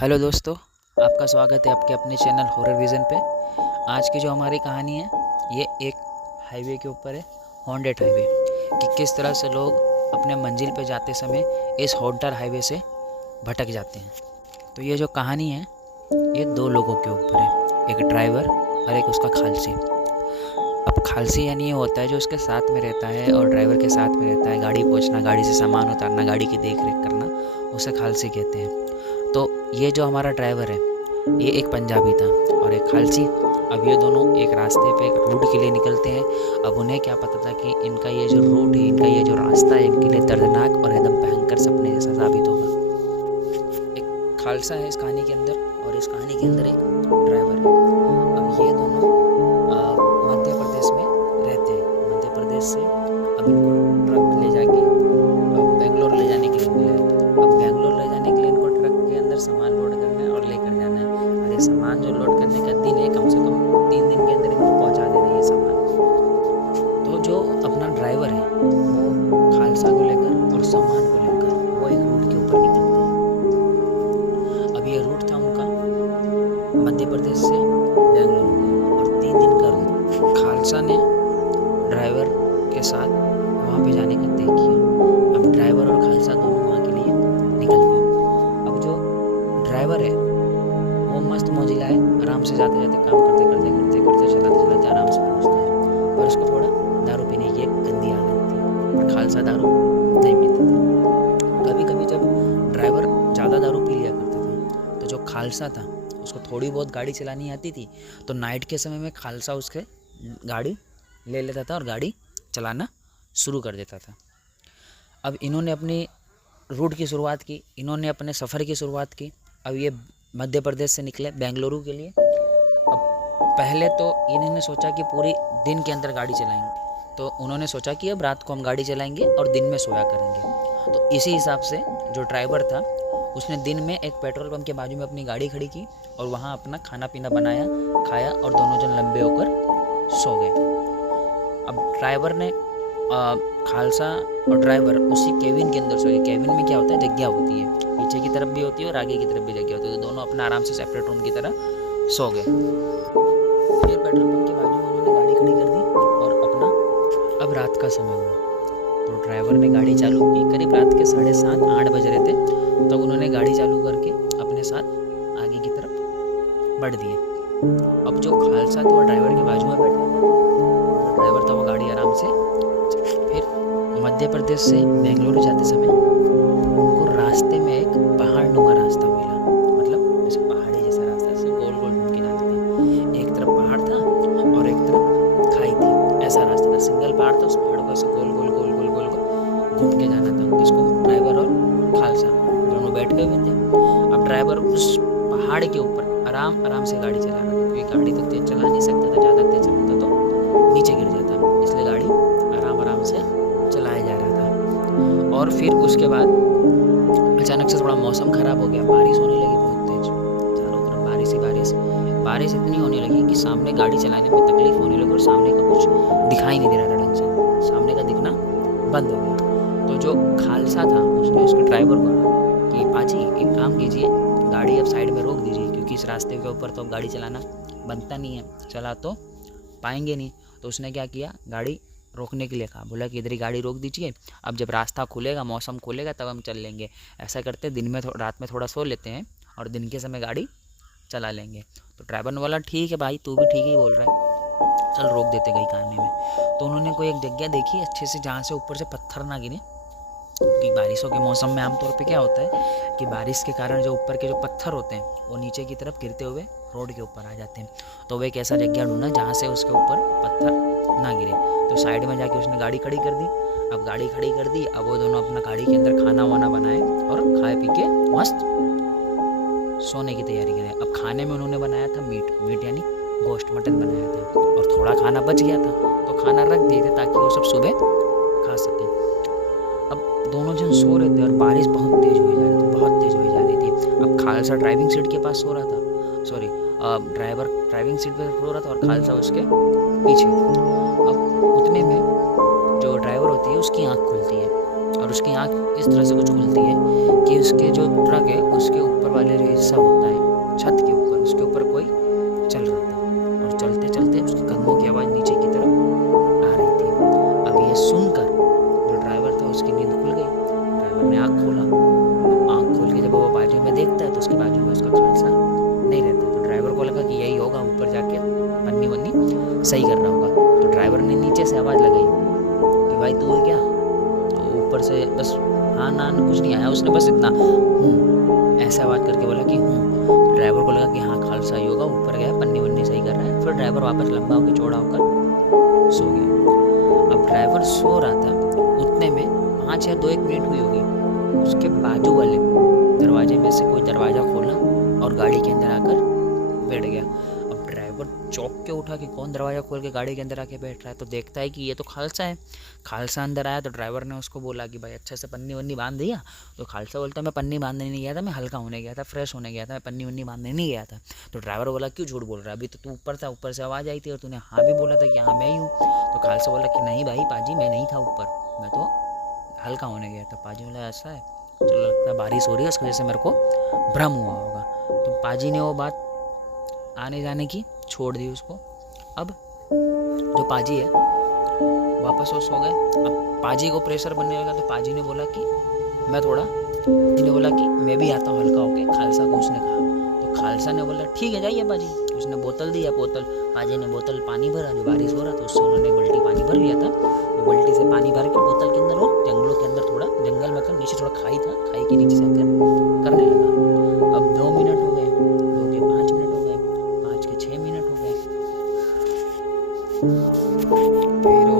Hello दोस्तों, आपका स्वागत है आपके अपने चैनल हॉरर विज़न पे। आज की जो हमारी कहानी है ये एक हाईवे के ऊपर है, हॉन्टेड हाईवे, कि किस तरह से लोग अपने मंजिल पे जाते समय इस हॉन्टेड हाईवे से भटक जाते हैं। तो ये जो कहानी है ये दो लोगों के ऊपर है, एक ड्राइवर और एक उसका खालसी। अब खालसी यानी ये होता है जो उसके साथ में रहता है और ड्राइवर के साथ में रहता है, गाड़ी पहुँचना, गाड़ी से सामान उतारना, गाड़ी की देख रेख करना, उसे खालसी कहते हैं। तो ये जो हमारा ड्राइवर है ये एक पंजाबी था और एक खालसी। अब ये दोनों एक रास्ते पे एक रूट के लिए निकलते हैं। अब उन्हें क्या पता था कि इनका ये जो रूट है, इनका ये जो रास्ता है, इनके लिए दर्दनाक और एकदम भयंकर सपने जैसा साबित होगा। एक खालसा है इस कहानी के अंदर और इस कहानी के अंदर एक ड्राइवर है। अब ये दोनों मध्य प्रदेश में रहते हैं। मध्य प्रदेश से अब इनको ट्रक ले जाके बेंगलोर ले जाने के लिए मिला है। अब बेंगलोर ले जाने के लिए इनको ट्रक के अंदर सामान लोड करना है और लेकर जाना है। और ये सामान जो लोड करने का दिन है, कम से कम 3 दिन के अंदर इनको पहुंचा देना है ये सामान। तो जो अपना ड्राइवर है वो खालसा को लेकर और सामान को लेकर वो एक रूट के ऊपर निकलते हैं। अब ये रूट था उनका मध्य प्रदेश से बेंगलोर में और 3 दिन का रूट। खालसा ने ड्राइवर के साथ वहाँ पे जाने का तय किया। अब ड्राइवर और खालसा दोनों वहाँ के लिए निकल गए। अब जो ड्राइवर है वो मस्त मौजिला है, आराम से जाते जाते काम करते करते करते करते चलाते चलाते आराम से पहुँचता है। पर उसको थोड़ा दारू पीने की एक गंदी आदत थी, पर खालसा दारू नहीं पीता था। कभी कभी जब ड्राइवर ज़्यादा दारू पी लिया करता था तो जो खालसा था उसको थोड़ी बहुत गाड़ी चलानी आती थी, तो नाइट के समय में खालसा उसके गाड़ी ले लेता था और गाड़ी चलाना शुरू कर देता था। अब इन्होंने अपनी रूट की शुरुआत की, इन्होंने अपने सफ़र की शुरुआत की। अब ये मध्य प्रदेश से निकले बेंगलुरु के लिए। अब पहले तो इन्होंने सोचा कि पूरी दिन के अंदर गाड़ी चलाएंगे, तो उन्होंने सोचा कि अब रात को हम गाड़ी चलाएंगे और दिन में सोया करेंगे। तो इसी हिसाब से जो ड्राइवर था उसने दिन में एक पेट्रोल पंप के बाजू में अपनी गाड़ी खड़ी की और वहाँ अपना खाना पीना बनाया, खाया और दोनों जन लंबे होकर सो गए। अब ड्राइवर ने खालसा और ड्राइवर उसी केबिन के अंदर सोए। केबिन में क्या होता है, जगह होती है, पीछे की तरफ भी होती है और आगे की तरफ भी जगह होती है। तो दोनों अपना आराम से सेपरेट रूम की तरह सो गए। फिर पेट्रोल पंप के बाजू में उन्होंने गाड़ी खड़ी कर दी और अपना, अब रात का समय हुआ तो ड्राइवर ने गाड़ी चालू की। करीब रात के 7:30-8 बज रहे थे, तब उन्होंने गाड़ी चालू करके अपने साथ आगे की तरफ बढ़ दिए। अब जो खालसा था वो ड्राइवर के बाजू में बैठा हुआ था, ड्राइवर था वो गाड़ी आराम से। फिर मध्य प्रदेश से बेंगलुरु जाते समय उनको रास्ते में एक पहाड़नुमा रास्ता मिला, मतलब जैसे पहाड़ी जैसा रास्ता, जैसे गोल गोल घूम के जाता था। एक तरफ पहाड़ था और एक तरफ खाई थी, ऐसा रास्ता था। सिंगल पहाड़ था, उस पहाड़ को ऐसे गोल गोल गोल गोल गोल घूम के जाना था, जिसको ड्राइवर और खालसा दोनों बैठ गए हुए थे। अब ड्राइवर उस पहाड़ के ऊपर आराम आराम से गाड़ी चला रहा था, क्योंकि गाड़ी तो तेज चला नहीं सकता था, ज़्यादा तेज चलाता तो नीचे गिर जाता, इसलिए गाड़ी आराम आराम से चलाया जा रहा था। और फिर उसके बाद अचानक से थोड़ा मौसम ख़राब हो गया, बारिश होने लगी बहुत तेज, चारों तरफ बारिश ही बारिश। बारिश इतनी होने लगी कि सामने गाड़ी चलाने में तकलीफ होने लगी और सामने का कुछ दिखाई नहीं दे रहा था ढंग से, सामने का दिखना बंद हो गया। तो जो खालसा था उसने उसके ड्राइवर को कहा कि पाजी एक काम कीजिए, गाड़ी अब साइड में रोक दीजिए, क्योंकि इस रास्ते के ऊपर तो अब गाड़ी चलाना बनता नहीं है, चला तो पाएंगे नहीं। तो उसने क्या किया, गाड़ी रोकने के लिए कहा, बोला कि इधर ही गाड़ी रोक दीजिए, अब जब रास्ता खुलेगा, मौसम खुलेगा तब हम चल लेंगे। ऐसा करते दिन में रात में थोड़ा सो लेते हैं और दिन के समय गाड़ी चला लेंगे। तो ड्राइवर ने बोला ठीक है भाई, तू भी ठीक ही बोल रहा है, चल रोक देते गई खाने में। तो उन्होंने कोई एक जगह देखी अच्छे से, जहाँ से ऊपर से पत्थर ना गिरे, क्योंकि बारिशों के मौसम में आमतौर पे क्या होता है कि बारिश के कारण जो ऊपर के जो पत्थर होते हैं वो नीचे की तरफ गिरते हुए रोड के ऊपर आ जाते हैं। तो वो एक ऐसा जगह ढूंढा जहाँ से उसके ऊपर पत्थर ना गिरे। तो साइड में जाके उसने गाड़ी खड़ी कर दी। अब गाड़ी खड़ी कर दी, अब वो दोनों अपना गाड़ी के अंदर खाना वाना बनाए और खाए पी के मस्त सोने की तैयारी करें। अब खाने में उन्होंने बनाया था मीट यानी गोश्त, मटन बनाया था और थोड़ा खाना बच गया था, तो खाना रख दिए थे ताकि वो सब सुबह खा सकें। अब दोनों जन सो रहे थे और बारिश बहुत तेज़ हुई जा रही थी, बहुत तेज़ हुई जा रही थी। अब खालसा ड्राइविंग सीट के पास सो रहा था, सॉरी ड्राइवर ड्राइविंग सीट पर सो रहा था और खालसा उसके पीछे। अब उतने में जो ड्राइवर होती है उसकी आँख खुलती है और और उसकी आँख इस तरह से कुछ खुलती है कि उसके जो ट्रक है उसके ऊपर वाले जो हिस्सा होता है छत के ऊपर, उसके ऊपर कोई चल रहा था और चलते चलते उसके कदमों की आवाज़ नीचे की तरफ आ रही थी। अब ये सुनकर जो ड्राइवर था उसकी नींद खुल गई। ड्राइवर ने आँख खोला। आँख खोल के जब वो बाजू में देखता है तो उसके बाजू में उसका खालसा नहीं रहता। तो ड्राइवर को लगा कि यही होगा, ऊपर जाके पन्नी वन्नी सही कर रहा होगा। तो ड्राइवर ने नीचे से आवाज़ लगाई कि भाई तू है क्या? तो ऊपर से बस हाँ ना कुछ नहीं आया, उसने बस इतना ऐसा आवाज़ करके बोला कि तो ड्राइवर को लगा कि हाँ खालसा ही होगा, ऊपर गया पन्नी वन्नी सही कर रहा है। फिर ड्राइवर वापस लंबा होकर चौड़ा होकर सो गया। अब ड्राइवर सो रहा था, उतने में 5 या 2-1 मिनट हुई होगी, उसके बाजू वाले दरवाजे में से कोई दरवाज़ा खोला और गाड़ी के अंदर आकर बैठ गया। अब ड्राइवर चौंक के उठा कि कौन दरवाज़ा खोल के गाड़ी के अंदर आके बैठ रहा है। तो देखता है कि ये तो खालसा है। खालसा अंदर आया तो ड्राइवर ने उसको बोला कि भाई अच्छे से पन्नी वन्नी बांध दिया? तो खालसा बोलता मैं पन्नी बांधने नहीं गया था, मैं हल्का होने गया था, फ्रेश होने गया था, मैं पन्नी वन्नी बांधने नहीं गया था। तो ड्राइवर बोला क्यों झूठ बोल रहा है, अभी तो तू ऊपर था, ऊपर से आवाज़ आई थी और तूने हाँ भी बोला था कि हाँ मैं ही हूँ। तो खालसा बोला कि नहीं भाई पाजी मैं नहीं था ऊपर, मैं तो हल्का होने गया था। पाजी बोला ऐसा है, चलो लगता है बारिश हो रही है उसकी वजह से मेरे को भ्रम हुआ होगा। तो पाजी ने वो बात आने जाने की छोड़ दी उसको। अब जो पाजी है वापस वो सो गए। अब पाजी को प्रेशर बनने लगा तो पाजी ने बोला कि मैं भी आता हूँ हल्का होके, खालसा को उसने कहा। तो खालसा ने बोला ठीक है जाइए पाजी। उसने बोतल दिया, पाजी ने बोतल पानी भरा, जो बारिश हो रहा था उससे उन्होंने बल्टी पानी भर लिया था। वो बल्टी से पानी भर के बोतल के अंदर वो जंगलों के अंदर थोड़ा जंगल मतलब नीचे थोड़ा खाई था, खाई के नीचे से अंदर करने लगा। अब 2 मिनट हो गए, 2 के 5 मिनट हो गए, 5 के 6 मिनट हो गए। फिर वो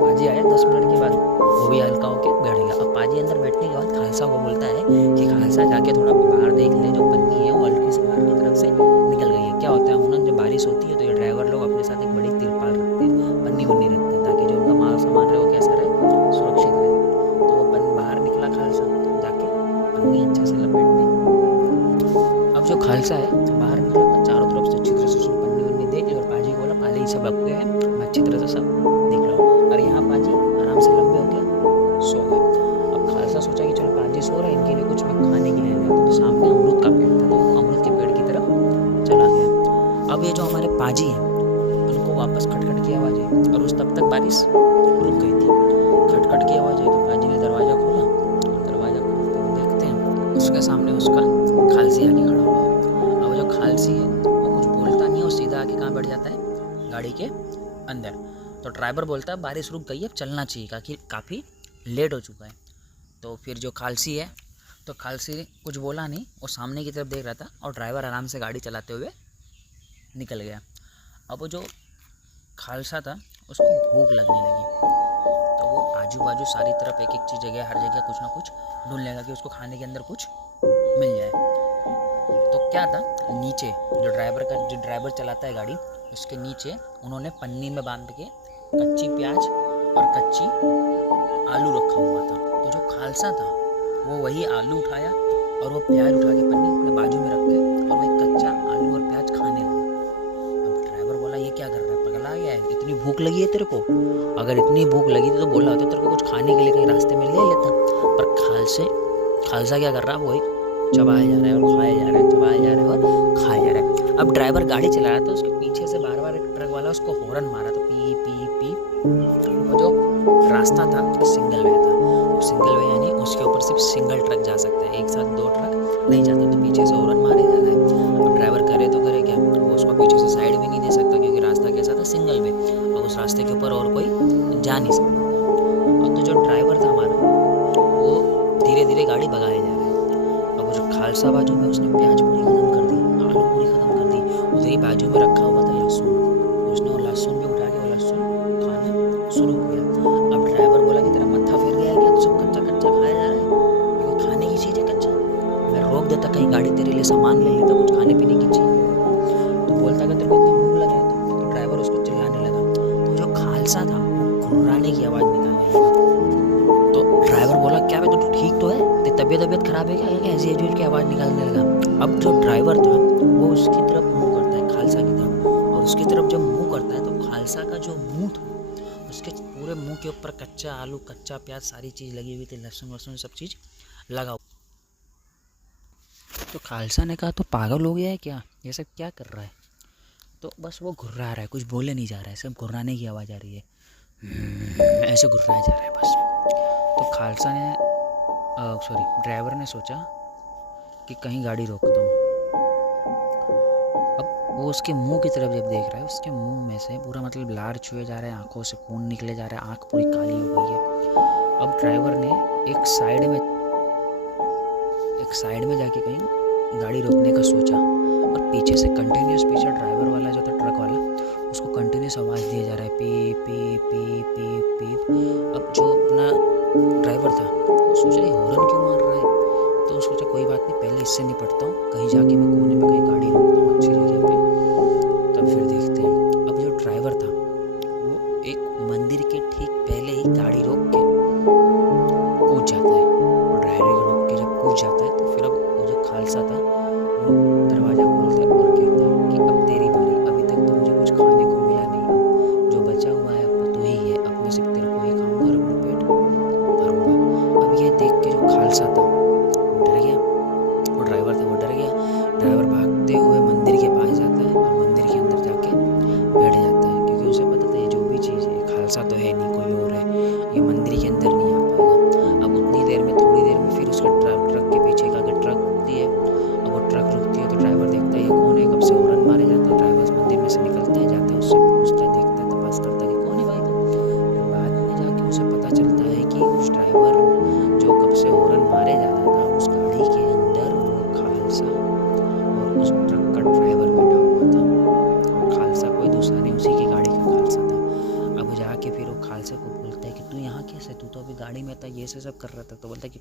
पाजी आया 10 मिनट के बाद, वो भी हल्का होके बैठ गया। अब पाजी अंदर बैठने के बाद खालसा को बोलता है कि खालसा जाके थोड़ा बाहर देख ले, जो पन्नी है वो हल्की से बाहर की तरफ से निकल गई है। क्या होता है उन्होंने जब बारिश होती है तो ये ड्राइवर लोग अपने साथ एक बड़ी तिरपाल रखते हैं, पन्नी वन्नी रखते हैं, ताकि जो उनका माल सामान रहे वो कैसा रहे, सुरक्षित रहे। तो वो बाहर निकला खालसा, जाके पन्नी अच्छे से लपेटने। अब जो खालसा है बाहर निकला तो चारों तरफ से अच्छी तरह से पन्नी वन्नी देख ली और पाजी को बोला पाजी सब अब गए हैं, मैं अच्छी तरह से सब देख रहा हूँ। और यहाँ पाजी आराम से लंबे हो गए, सो गए। अब खालसा सोचा कि चलो पाजी सो रहे हैं, इनके लिए कुछ मैं खाने के लिए ले आता हूँ। तो सामने अमरूद का पेड़ था, तो वो अमरूद के पेड़ की तरफ चला गया। अब ये जो हमारे पाजी हैं उनको वापस खटखट की आवाज़ आई और उस तब तक बारिश रुक गई थी। खटखट की आवाज़ आई तो पाजी ने दरवाज़ा खोला और दरवाज़ा खोलते हुए देखते हैं उसके सामने उसका खालसी आके खड़ा हुआ है। अब जो खालसी है वो कुछ बोलता नहीं है और सीधा आके कहाँ बैठ जाता है, गाड़ी के अंदर। तो ड्राइवर बोलता है बारिश रुक गई है, अब चलना चाहिए, काफ़ी लेट हो चुका है। तो फिर जो खालसी है तो खालसी कुछ बोला नहीं, वो सामने की तरफ देख रहा था और ड्राइवर आराम से गाड़ी चलाते हुए निकल गया। अब वो जो खालसा था उसको भूख लगने लगी, तो वो आजू बाजू सारी तरफ एक एक चीज़ जगह हर जगह कुछ ना कुछ ढूंढ लेगा कि उसको खाने के अंदर कुछ मिल जाए। तो क्या था, नीचे जो ड्राइवर चलाता है गाड़ी, उसके नीचे उन्होंने पन्नी में बांध के कच्ची प्याज और कच्ची आलू रखा हुआ था। तो जो खालसा था वो वही आलू उठाया और वो प्याज उठा के पन्नी अपने बाजू में रख के और वही कच्चा आलू और प्याज खाने लगा। अब ड्राइवर बोला ये क्या कर रहा है, पगला गया है, इतनी भूख लगी है तेरे को? अगर इतनी भूख लगी थी तो बोला होता तेरे को कुछ खाने के लिए कहीं रास्ते में ले लेता। पर खालसा क्या कर रहा है, वही चबाया जा रहा है और खाया जा रहा है, चबाया जा रहा है और खाया जा रहा है। अब ड्राइवर गाड़ी चला रहा था, उसके पीछे से बार बार एक ट्रक वाला उसको हॉर्न मारा था, पी पी पी। और जो रास्ता था सिंगल वे था, सिंगल वे यानी उसके ऊपर सिर्फ सिंगल ट्रक जा सकता है, एक साथ 2 ट्रक नहीं जाते। तो पीछे से हॉर्न मारे जा रहा है। अब ड्राइवर करे तो करे क्या, वो उसको पीछे से साइड भी नहीं दे सकता क्योंकि रास्ता कैसा था, सिंगल वे, और उस रास्ते के ऊपर और कोई जा नहीं सकता। और तो जो ड्राइवर था हमारा वो धीरे धीरे गाड़ी भगाया जा रहा है। अब वो जो खालसा बाजू में उसने प्याज पूरी खत्म कर दी, आलू पूरी खत्म कर दी, उधर ही बाजू में रखा हुआ था लहसुन, उसने वो लहसुन भी उठा के वो लहसुन खाना शुरू किया। अब ड्राइवर बोला कि तेरा मत्था फिर गया है क्या, सब कच्चा कच्चा खाया जा रहा है, ये खाने की चीज़ है कच्चा, मैं रोक देता कहीं गाड़ी तेरे लिए सामान ले लेता, कुछ खाने पीने की चीज़। तो बोलता कि तेरे को इतना भूख लगा है तो ड्राइवर उसको चिल्लाने लगा। तो जो खालसा था घुर्राने की आवाज़ निकालने लगा। तो ड्राइवर बोला क्या भाई तो ठीक तो है, तेरी तबीयत खराब है क्या, ऐसी एजुअल की आवाज़ निकालने लगा। अब जो ड्राइवर था वो उसकी तरफ मुँह करता है, खालसा की तरफ, और उसकी तरफ जब मुँह करता है तो खालसा का जो मुँह था उसके पूरे मुंह के ऊपर कच्चा आलू, कच्चा प्याज, सारी चीज़ लगी हुई थी, लहसुन वहसुन सब चीज़ लगा। तो खालसा ने कहा तो पागल हो गया है क्या, ये सब क्या कर रहा है। तो बस वो घुर्रा रहा है, कुछ बोले नहीं जा रहा है, सब घुर्राने की आवाज़ आ रही है, ऐसे घुर्राया जा रहा है बस। तो खालसा ने ड्राइवर ने सोचा कि कहीं गाड़ी रोकता हूँ। अब वो उसके मुंह की तरफ जब देख रहा है, उसके मुंह में से पूरा मतलब लार चुए जा रहे हैं, आंखों से खून निकले जा रहा है, आंख पूरी काली हो गई है। अब ड्राइवर ने एक साइड में जाके कहीं गाड़ी रोकने का सोचा, और पीछे से कंटिन्यूस, पीछे ड्राइवर वाला जो था, ट्रक वाला, उसको कंटिन्यूस आवाज़ दिया जा रहा है, P P P P P. अब जो अपना ड्राइवर था वो सोच रहा है हॉर्न क्यों मार रहा है, तो उसको सोचा कोई बात नहीं, पहले इससे निपटता हूँ, कहीं जाके मैं कोने में कहीं गाड़ी रोकता हूँ अच्छी जगह पे, तब फिर देखते हैं। अब जो ड्राइवर था वो एक मंदिर के ठीक पहले ही गाड़ी रोक के कूद जाता है, और ड्राइवर रोक के जब कूद जाता है तो फिर अब वो जो खालसा था वो दरवाज़ा खोलता है और कहता है कि अब तेरी बारी, अभी तक तो मुझे कुछ खाने को मिला नहीं, अब जो बचा हुआ है वो तो ही है, अब मैं सिर्फ तेरे को ही खाऊंगा और अपना पेट भरूंगा। अब ये देख के जो खालसा था वो डर गया, वो ड्राइवर था वो डर गया। ड्राइवर भागते हुए मंदिर के पास जाता है और मंदिर के अंदर जाके बैठ जाता है, क्योंकि उसे पता था ये जो भी चीज़ है खालसा तो है नहीं, कोई और है, ये मंदिर के अंदर नहीं आ पाएगा। अब उतनी देर में, थोड़ी देर में फिर उसका ट्रक के पीछे का ट्रक रुकती है। अब वो ट्रक रुकती है तो ड्राइवर देखता है ये कौन है, कब से हॉर्न मारे जाता है। ड्राइवर उस मंदिर में से निकलता है, जाता है, उससे पूछता है, देखता है, तपास करता है कि कौन है भाई को। फिर बाद में जाके उसे पता चलता है कि उस ड्राइवर जो कब से हॉर्न मारे जा रहा था, उस गाड़ी के अंदर वो खालसा और उस ट्रक का ड्राइवर बैठा हुआ था। खालसा कोई दूसरा नहीं, उसी की गाड़ी का खालसा था। अब जाके फिर वो खालसा को बोलता है कि तू यहाँ कैसे, तू तो अभी गाड़ी में था, ये सब कर रहा था। तो बोलता है कि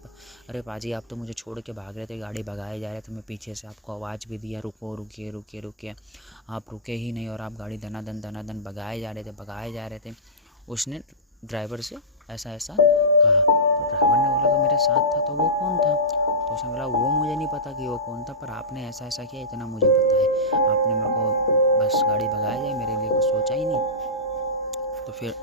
अरे पाजी आप तो मुझे छोड़ के भाग रहे थे, गाड़ी भगाए जा रहे थे, मैं पीछे से आपको आवाज़ भी दिया रुको रुकिए रुकिए रुकिए, आप रुके ही नहीं और आप गाड़ी दनादन भगाए जा रहे थे। उसने ड्राइवर से ऐसा कहा। तो ड्राइवर ने बोला तो मेरे साथ था, तो वो कौन था। तो उसने बोला वो मुझे नहीं पता कि वो कौन था, पर आपने ऐसा किया इतना मुझे पता है, आपने मेरे को बस गाड़ी भगाया जाए, मेरे लिए कुछ सोचा ही नहीं। तो फिर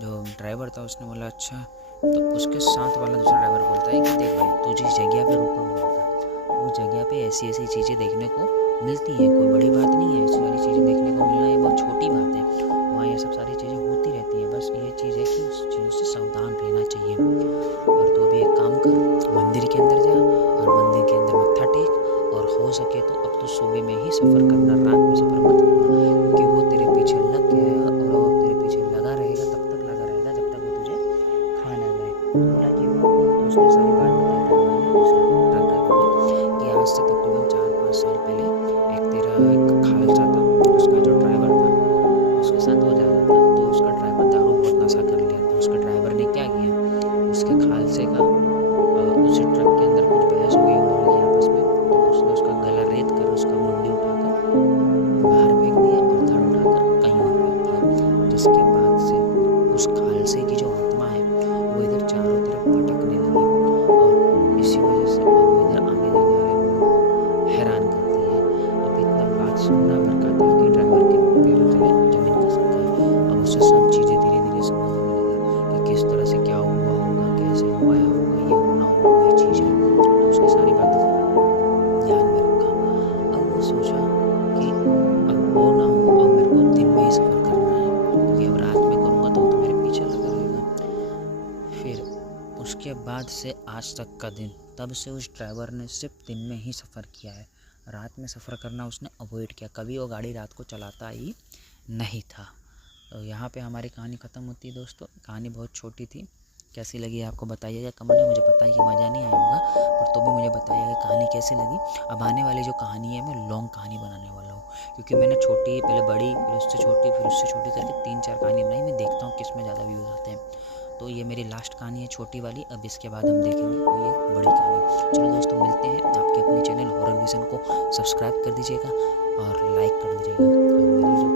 जो ड्राइवर था उसने बोला अच्छा। तो उसके साथ वाला दूसरा ड्राइवर बोलता है कि देख भाई तू जिस जगह पे रुका हुआ था वो जगह पे ऐसी चीज़ें देखने को मिलती हैं, कोई बड़ी बात नहीं है, ऐसी सारी चीज़ें देखने को मिलना ये बहुत छोटी बात है, वहाँ ये सब सारी चीज़ें होती रहती हैं, बस ये चीज़ है कि उस चीज़ से सावधान रहना चाहिए। और तो अभी एक काम कर, मंदिर के अंदर जा और मंदिर के अंदर मत्था टेक, और हो सके तो अब तो सुबह में ही सफ़र करना, रात में सफ़र मत करना, क्योंकि वो तेरे पीछे लग गया है और वो तेरे पीछे लगा रहेगा, तब तक लगा रहेगा जब तक वो तुझे खा ना जाए। बोला कि वो तो उसने सारी बात बताई ड्राइवर ने, दूसरे ट्रक ड्राइवर ने, कि आज से तकरीबन 4-5 साल पहले एक तेरा एक खालसा था, उसका जो ड्राइवर था उसके साथ हो जा रहा था, तो उसका ड्राइवर दारू बहुत नशा कर लिया। तो उसके ड्राइवर ने क्या किया, उसके खालसे का उसी ट्रक के अंदर कुछ बहस हो गई उन दोनों की आपस में, तो उसने उसका गला रेत कर, उसका मुंडी उठाकर बाहर फेंक दिया और धड़ उठाकर कहीं और फेंक दिया, जिसके बाद से उस खालसे की जो आत्मा है वो इधर चारों तरफ भटकने लगी, और इसी वजह से अब वो इधर आने जाने वाले लोगों को हैरान करती है। अब इतना बात सुनना भर था कि ड्राइवर के पैरों तले जमीन खिसक गई। अब उससे सब चीज़ें धीरे धीरे समझ आने लगी कि किस तरह से क्या हुआ होगा, कैसे हुआ होगा, ये होना होगा, ये चीज़ है। तो उसने सारी बातें ध्यान में रखा। अब वो सोचा कि अब वो ना हो, अब मेरे को दिन में ही सफ़र करना है, क्योंकि अब रात में करूँगा तो वो तो मेरे पीछे लगा रहेगा। फिर उसके बाद से आज तक का दिन, तब से उस ड्राइवर ने सिर्फ दिन में ही सफ़र किया है, रात में सफ़र करना उसने अवॉइड किया, कभी वो गाड़ी रात को चलाता ही नहीं था। तो यहाँ पे हमारी कहानी ख़त्म होती है दोस्तों। कहानी बहुत छोटी थी, कैसी लगी आपको बताइएगा कमेंट में। मुझे पता है कि मज़ा नहीं आया होगा, पर तो भी मुझे बताइएगा कहानी कैसी लगी। अब आने वाली जो कहानी है मैं लॉन्ग कहानी बनाने वाला हूँ, क्योंकि मैंने छोटी पहले बड़ी फिर उससे छोटी करके 3-4 कहानी बनाई। मैं देखता हूँ किस में ज़्यादा व्यूज़ आते हैं। तो ये मेरी लास्ट कहानी है छोटी वाली, अब इसके बाद हम देखेंगे कोई एक बड़ी कहानी। चलो दोस्तों मिलते हैं, आपके अपने चैनल हॉरर विज़न को सब्सक्राइब कर दीजिएगा और लाइक कर दीजिएगा।